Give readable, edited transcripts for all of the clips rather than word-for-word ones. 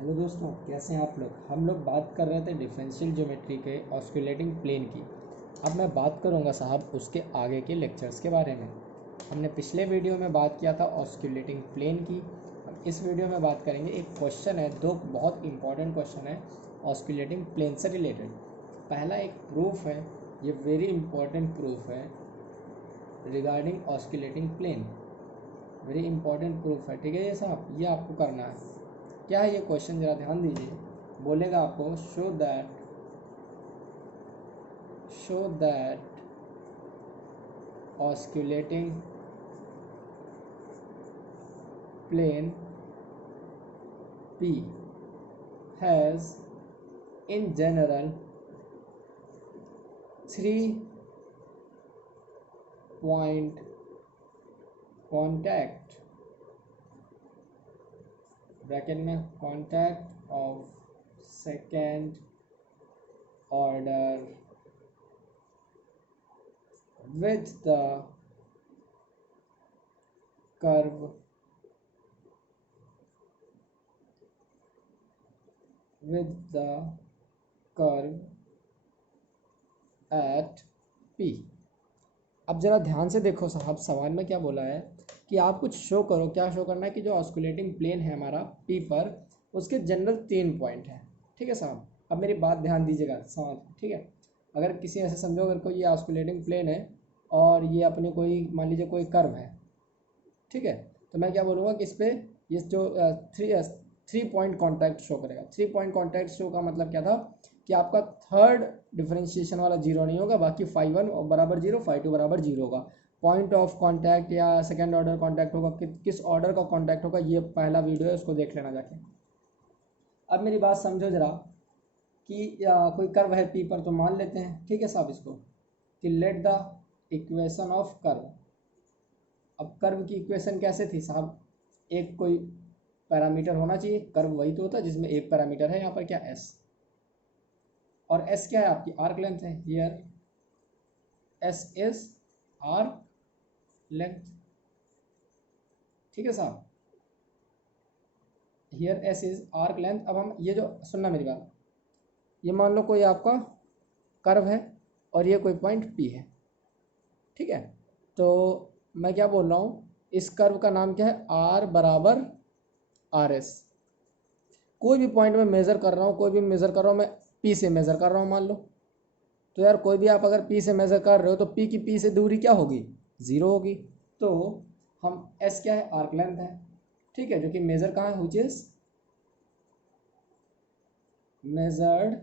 Hello दोस्तों, कैसे हैं आप लोग। हम लोग बात कर रहे थे डिफरेंशियल ज्योमेट्री के ऑस्कुलेटिंग प्लेन की। अब मैं बात करूंगा साहब उसके आगे के लेक्चर्स के बारे में। हमने पिछले वीडियो में बात किया था ऑस्कुलेटिंग प्लेन की। अब इस वीडियो में बात करेंगे, एक क्वेश्चन है, दो बहुत इंपॉर्टेंट क्वेश्चन है ऑस्कुलेटिंग प्लेन से रिलेटेड। पहला एक प्रूफ है, ये वेरी इंपॉर्टेंट प्रूफ है regarding osculating plane, very important proof है। ठीक है ये साहब, ये आपको करना है। क्या है ये क्वेश्चन, जरा ध्यान दीजिए। बोलेगा आपको show that osculating plane P has in general 3 point contact, bracket में, contact of second order with the curve at P। अब जरा ध्यान से देखो साहब, सवाल में क्या बोला है कि आप कुछ शो करो। क्या शो करना है कि जो ऑस्कुलेटिंग प्लेन है हमारा P पर, उसके जनरल 3 पॉइंट हैं। ठीक है साहब, अब मेरी बात ध्यान दीजिएगा समझ। ठीक है, अगर किसी ऐसे समझो, अगर कोई ये ऑस्कुलेटिंग प्लेन है और ये अपने कोई मान लीजिए कोई कर्व है, ठीक है, तो मैं क्या बोलूँगा कि इस पर ये जो थ्री पॉइंट कॉन्टैक्ट शो करेगा। 3 पॉइंट कॉन्टैक्ट शो का मतलब क्या था कि आपका थर्ड डिफरेंशिएशन वाला जीरो नहीं होगा, बाकी φ1 बराबर जीरो, φ2 बराबर जीरो होगा। पॉइंट ऑफ कांटेक्ट या सेकंड ऑर्डर कांटेक्ट होगा, किस ऑर्डर का कांटेक्ट होगा, ये पहला वीडियो है, उसको देख लेना जाके। अब मेरी बात समझो जरा कि कोई कर्व है P पर, तो मान लेते हैं, ठीक है साहब, इसको कि let the equation of curve. अब कर्व की इक्वेशन कैसे थी साहब, एक कोई पैरामीटर होना चाहिए। कर्व वही तो होता है जिसमें एक पैरामीटर है, यहाँ पर क्या S, और S क्या है, आपकी आर्क लेंथ है। Here S is arc length. ठीक है साहब, here S is arc length. अब हम ये जो, सुनना मेरी बात, ये मान लो कोई आपका कर्व है और ये कोई पॉइंट P है। ठीक है, तो मैं क्या बोल रहा हूँ, इस कर्व का नाम क्या है, R बराबर RS। कोई भी पॉइंट में मेज़र कर रहा हूँ, कोई भी मेज़र कर रहा हूँ, मैं P से मेज़र कर रहा हूँ मान लो। तो यार कोई भी आप अगर P से मेज़र कर रहे हो तो P की P से दूरी क्या होगी, ज़ीरो होगी। तो हम S क्या है, आर्क लेंथ है, ठीक है, जो कि मेज़र कहाँ है, विच इज मेजर्ड,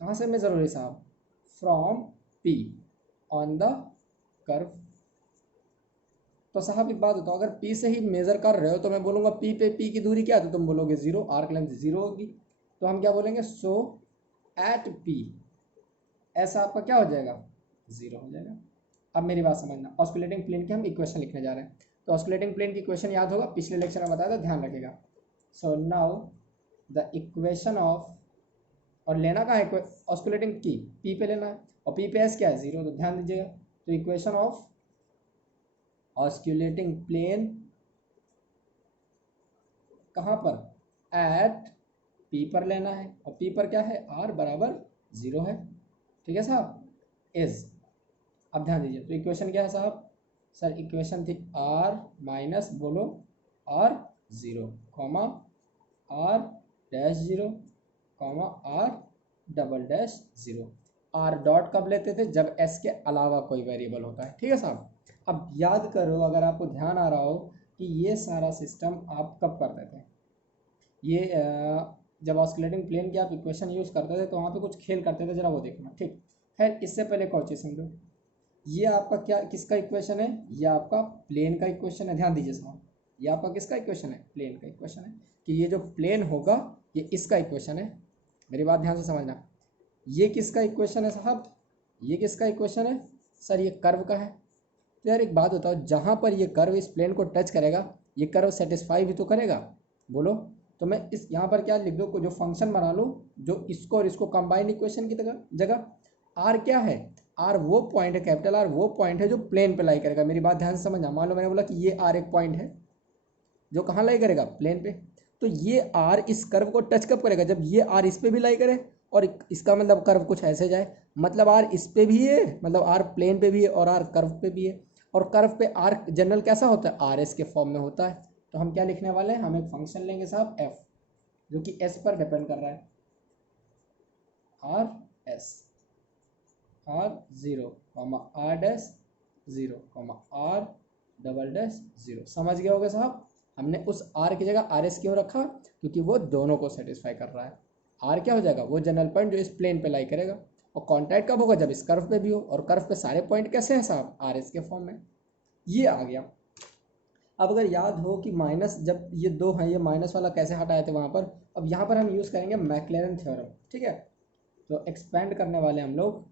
कहाँ से मेज़र हो रही साहब, from P on the curve. तो साहब एक बात बताओ, अगर P से ही मेज़र कर रहे हो तो मैं बोलूँगा P पे P की दूरी क्या है, तो तुम बोलोगे ज़ीरो, आर्क लेंथ ज़ीरो होगी। तो हम क्या बोलेंगे, सो एट P ऐसा आपका क्या हो जाएगा, ज़ीरो हो जाएगा। अब मेरी बात समझना, ऑस्कुलेटिंग प्लेन की हम इक्वेशन लिखने जा रहे हैं। तो ऑस्कुलेटिंग प्लेन की इक्वेशन याद होगा, पिछले लेक्चर में बताया था, ध्यान रखिएगा। So now the equation of, और लेना कहाँ है ऑस्कुलेटिंग की, P पे लेना है, और P पे S क्या है, ज़ीरो। तो ध्यान दीजिएगा, तो इक्वेशन ऑफ ऑस्कुलेटिंग प्लेन कहाँ पर, एट P पर लेना है, और P पर क्या है, R बराबर ज़ीरो है। ठीक है साहब, इज। अब ध्यान दीजिए, तो इक्वेशन क्या है साहब, सर इक्वेशन थी R माइनस, बोलो R zero, comma R dash zero, comma R double dash zero. R dot कब लेते थे, जब S के अलावा कोई वेरिएबल होता है। ठीक है साहब, अब याद करो, अगर आपको ध्यान आ रहा हो कि ये सारा सिस्टम आप कब करते थे, ये जब ऑस्कुलेटिंग प्लेन की आप इक्वेशन यूज़ करते थे तो वहाँ पे कुछ खेल करते थे, जरा वो देखना। ठीक है, इससे पहले एक और चीज़ समझो, ये आपका क्या, किसका इक्वेशन है, ये आपका प्लेन का इक्वेशन है। ध्यान दीजिए साहब, ये आपका किसका इक्वेशन है, प्लेन का इक्वेशन है, कि ये जो प्लेन होगा ये इसका इक्वेशन है। मेरी बात ध्यान से समझना, ये किसका इक्वेशन है साहब, ये किसका इक्वेशन है, सर ये कर्व का है। तो यार एक बात बताओ, जहाँ पर ये कर्व इस प्लेन को टच करेगा, ये कर्व सेटिस्फाई भी तो करेगा, बोलो। तो मैं इस यहाँ पर क्या लिख दूँ, जो फंक्शन बना लूँ जो इसको और इसको कंबाइंड इक्वेशन की जगह। आर क्या है, आर वो पॉइंट है, कैपिटल आर वो पॉइंट है जो प्लेन पे लाई करेगा। मेरी बात ध्यान से समझना, मान लो मैंने बोला कि ये आर एक पॉइंट है जो कहाँ लाई करेगा, प्लेन पे। तो ये आर इस कर्व को टच कब करेगा, जब ये आर इस पे भी लाई करे और इसका मतलब कर्व कुछ ऐसे जाए, मतलब आर इस पे भी है, मतलब आर प्लेन पे भी है और आर कर्व पे भी है, और कर्व पे आर जनरल कैसा होता है, आर एस के फॉर्म में होता है। तो हम क्या लिखने वाले हैं, हम एक फंक्शन लेंगे साहब एफ, जो कि एस पर डिपेंड कर रहा है, R S, R zero comma R dash zero comma R double dash zero. समझ गए होगे साहब, हमने उस आर की जगह आर एस क्यों रखा, क्योंकि वो दोनों को सेटिस्फाई कर रहा है। आर क्या हो जाएगा, वो जनरल पॉइंट जो इस प्लेन पे लाई करेगा, और कॉन्टैक्ट कब होगा, जब इस कर्व पे भी हो, और कर्व पे सारे पॉइंट कैसे हैं साहब, आर एस के फॉर्म में। ये आ गया। अब अगर याद हो कि माइनस, जब ये दो हैं, ये माइनस वाला कैसे हटाए थे वहाँ पर, अब यहाँ पर हम यूज़ करेंगे मैक्लेरन थ्योरम, ठीक है। तो एक्सपेंड करने वाले हम लोग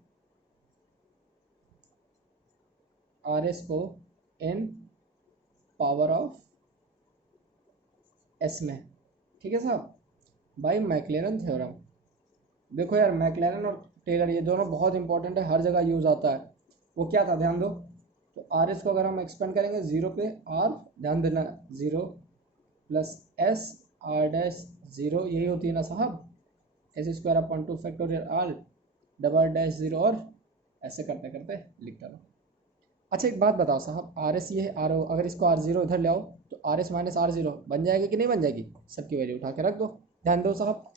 आर एस को इन पावर ऑफ एस में, ठीक है साहब, बाई मैक्लेरन थ्योरम। देखो यार, मैक्लेरन और टेलर ये दोनों बहुत इंपॉर्टेंट है, हर जगह यूज़ आता है। वो क्या था, ध्यान दो। तो आर एस को अगर हम एक्सपेंड करेंगे जीरो पे, आर ध्यान देना, zero plus S R dash zero, यही होती है ना साहब, S square upon 2 factorial R double dash zero, और ऐसे करते करते लिखता रहो। अच्छा एक बात बताओ साहब, आर एस ये है आर ओ, अगर इसको आर जीरो इधर ले आओ तो R S minus R zero बन जाएगी कि नहीं बन जाएगी, सबकी वैल्यू उठा के रख दो। ध्यान दो साहब,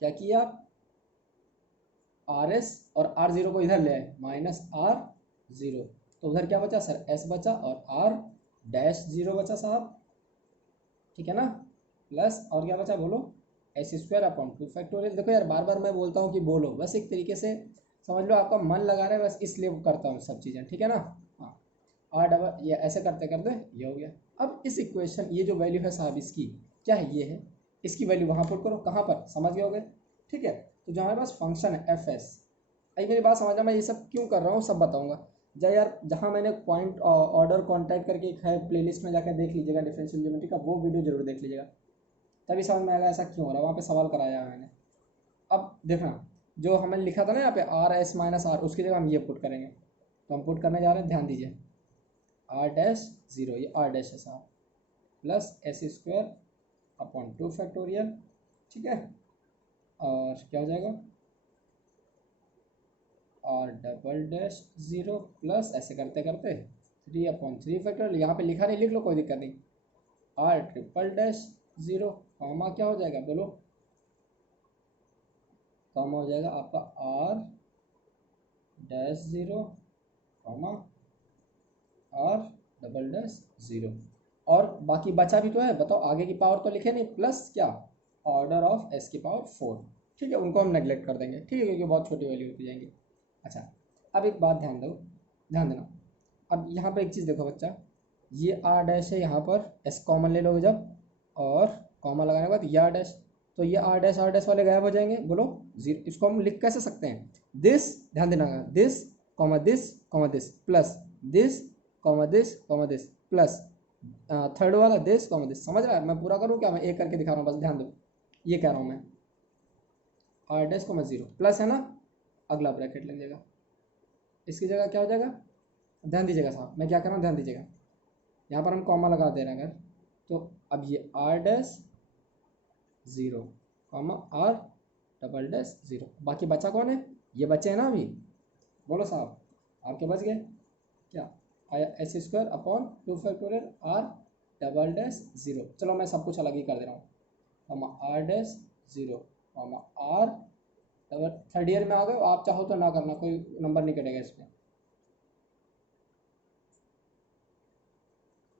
क्या किया आप, आर एस और आर जीरो को इधर ले आए, माइनस आर जीरो, तो उधर क्या बचा सर, एस बचा और आर डैश जीरो बचा साहब, ठीक है ना, प्लस और क्या बचा बोलो, एस स्क्वायर अपॉन 2 फैक्टोरियल। देखो यार, बार बार मैं बोलता हूँ कि बोलो, बस एक तरीके से समझ लो, आपका मन लगा रहा है, बस इसलिए करता हूँ सब चीज़ें, ठीक है ना। हाँ, आर डबल, ये ऐसे करते करते ये हो गया। अब इस इक्वेशन, ये जो वैल्यू है साहब इसकी, क्या है, ये है, इसकी वैल्यू वहाँ पुट करो, कहाँ पर, समझ गए होगे, ठीक है। तो जो हमारे पास फंक्शन है एफ एस, अभी मेरी बात समझना, मैं ये सब क्यों कर रहा हूँ सब बताऊँगा। यार, जहाँ मैंने पॉइंट ऑर्डर कॉन्टैक्ट करके एक है, प्लेलिस्ट में जाकर देख लीजिएगा डिफरेंशियल ज्योमेट्री का, वो वीडियो जरूर देख लीजिएगा, तभी समझ में आएगा ऐसा क्यों हो रहा है, वहाँ पे सवाल कराया है मैंने। अब देखना, जो हमें लिखा था ना यहाँ पे आर एस माइनस आर, उसकी जगह हम ये पुट करेंगे, तो हम पुट करने जा रहे हैं, ध्यान दीजिए, आर डैश जीरो, ये आर डैश है साहब, plus S square upon 2 factorial, ठीक है, और क्या हो जाएगा, R double dash zero plus ऐसे करते करते 3 अपॉन 3 फैक्टोरियल, यहाँ पे लिखा नहीं, लिख लो कोई दिक्कत नहीं, R triple dash zero, comma क्या हो जाएगा बोलो, कॉमा हो जाएगा आपका R dash zero, comma R double dash zero, और बाकी बचा भी तो है, बताओ आगे की पावर तो लिखे नहीं, प्लस क्या, ऑर्डर ऑफ एस की पावर 4, ठीक है, उनको हम नेग्लेक्ट कर देंगे, ठीक है, क्योंकि बहुत छोटी वैल्यू होती जाएंगी। अच्छा, अब एक बात ध्यान दो, ध्यान देना, अब यहाँ पर एक चीज़ देखो बच्चा, ये आर डैश है, यहाँ पर एस कॉमन ले लोगे जब, और कॉमन लगाने के बाद ये आर डैश, तो ये आर डैश वाले गायब हो जाएंगे, बोलो जीरो, इसको हम लिख कैसे सकते हैं, दिस, ध्यान देना, this comma this comma this plus this comma this comma this plus third वाला दिस कॉमा दिस, समझ रहा है, मैं पूरा करूँ क्या, मैं एक करके दिखा रहा हूँ, बस ध्यान दो, ये कह रहा हूँ मैं, R dash comma zero plus है ना, अगला ब्रैकेट लग जाएगा, इसकी जगह क्या हो जाएगा, ध्यान दीजिएगा साहब, मैं क्या कर रहा हूँ, ध्यान दीजिएगा, यहाँ पर हम कॉमा लगा दे रहे हैं अगर, तो अब ये R dash zero comma R double dash zero, बाकी बचा कौन है, ये बचे हैं ना अभी, बोलो साहब, आपके बच गए क्या, आया S square upon 2 factorial R double dash zero, चलो मैं सब कुछ अलग ही कर दे रहा हूँ, comma R dash zero comma R double, third year में आ गए आप, चाहो तो ना करना, कोई नंबर नहीं कटेगा इसमें,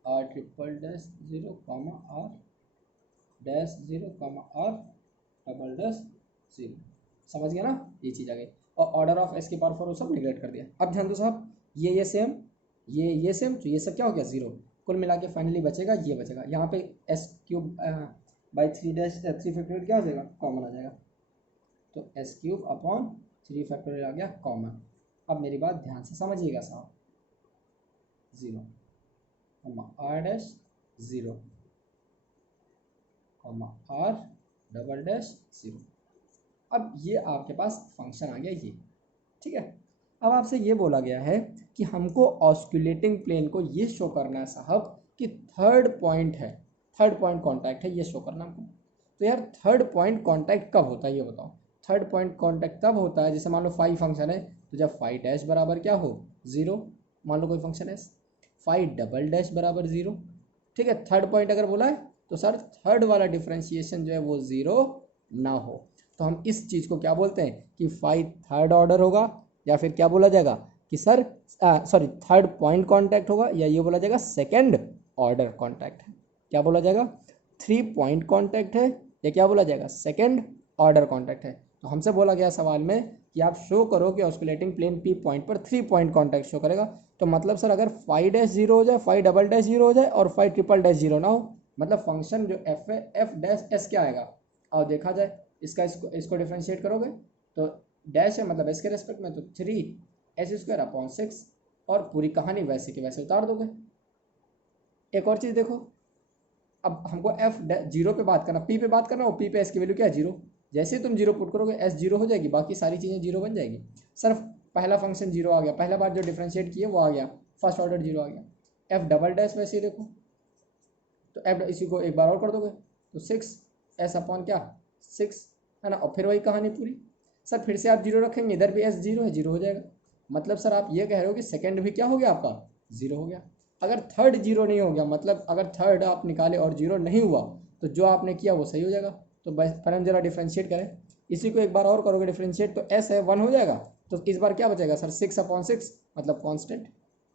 R triple dash zero comma R dash zero comma R double dash zero, समझ गया ना, ये चीज़ आ गई, और ऑर्डर ऑफ एस की पावर 4 वो सब निगलेक्ट कर दिया। अब ध्यान दो साहब, ये सेम, ये सेम, तो ये सब क्या हो गया, जीरो, कुल मिला के फाइनली बचेगा, ये बचेगा, यहाँ पे S cube by 3 dash 3 factorial क्या हो जाएगा, कॉमन आ जाएगा, तो एस क्यूब अपॉन 3 फैक्टोरियल आ गया कॉमन। अब मेरी बात ध्यान से समझिएगा साहब, zero R dash zero R double dash zero, अब ये आपके पास फंक्शन आ गया ये, ठीक है। अब आपसे ये बोला गया है कि हमको ऑस्कुलेटिंग प्लेन को ये शो करना है साहब, कि थर्ड पॉइंट है, थर्ड पॉइंट कॉन्टैक्ट है, ये शो करना हमको। तो यार थर्ड पॉइंट कॉन्टैक्ट कब होता है ये बताओ। थर्ड पॉइंट कॉन्टैक्ट तब होता है जैसे मान लो फाई फंक्शन है, तो जब फाई डैश बराबर क्या हो 0, मान लो कोई फंक्शन है फाई डबल डैश बराबर 0, ठीक है। थर्ड पॉइंट अगर बोला है तो सर थर्ड वाला डिफ्रेंशिएशन जो है वो 0 ना हो, तो हम इस चीज़ को क्या बोलते हैं कि फाई थर्ड ऑर्डर होगा, या फिर क्या बोला जाएगा कि sir sorry third point contact होगा, या ये बोला जाएगा सेकेंड ऑर्डर कॉन्टैक्ट है। क्या बोला जाएगा, 3 पॉइंट कॉन्टैक्ट है, या क्या बोला जाएगा सेकेंड ऑर्डर कॉन्टैक्ट है। तो हमसे बोला गया सवाल में कि आप शो करो कि ऑस्कुलेटिंग प्लेन पी पॉइंट पर 3 पॉइंट कॉन्टैक्ट शो करेगा। तो मतलब सर अगर फाई डैश 0 हो जाए, फाई डबल डैश 0 हो जाए और फाई ट्रिपल डैश 0 ना हो, मतलब फंक्शन जो एफ है एफ डैश एस क्या आएगा। और देखा जाए इसका इसको डिफ्रेंशिएट करोगे तो डैश है मतलब एस के रेस्पेक्ट में, तो 3s² अपॉन 6, और पूरी कहानी वैसे की वैसे उतार दोगे। एक और चीज़ देखो, अब हमको एफ 0 पे बात करना, पी पे बात करना, और पी पे एस की वैल्यू क्या है 0। जैसे ही तुम 0 पुट करोगे एस 0 हो जाएगी, बाकी सारी चीज़ें 0 बन जाएगी। सिर्फ पहला फंक्शन 0 आ गया, पहला बार जो डिफ्रेंशिएट किए वो आ गया, फर्स्ट ऑर्डर 0 आ गया। एफ डबल डैश वैसे ही देखो, तो एफ इसी को एक बार और कर दोगे तो 6s अपॉन क्या 6 है ना, और फिर वही कहानी पूरी। सर फिर से आप 0 रखेंगे, इधर भी एस 0 है, 0 हो जाएगा। मतलब सर आप ये कह रहे हो कि सेकेंड भी क्या हो गया आपका 0 हो गया। अगर थर्ड 0 नहीं हो गया, मतलब अगर थर्ड आप निकाले और 0 नहीं हुआ, तो जो आपने किया वो सही हो जाएगा। तो बस पर हम जरा डिफ्रेंशिएट करें, इसी को एक बार और करोगे डिफ्रेंशिएट, तो एस है 1 हो जाएगा। तो इस बार क्या बचेगा सर 6/6 मतलब कांस्टेंट।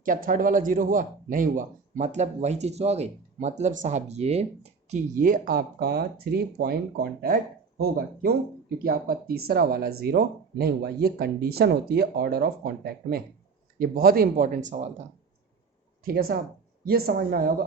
क्या थर्ड वाला 0 हुआ, नहीं हुआ, मतलब वही चीज़ तो आ गई। मतलब साहब ये कि ये आपका 3 पॉइंट कॉन्टैक्ट होगा, क्यों, क्योंकि आपका तीसरा वाला 0 नहीं हुआ। ये कंडीशन होती है ऑर्डर ऑफ कॉन्टैक्ट में। ये बहुत ही इंपॉर्टेंट सवाल था, ठीक है साहब, ये समझ में आया होगा।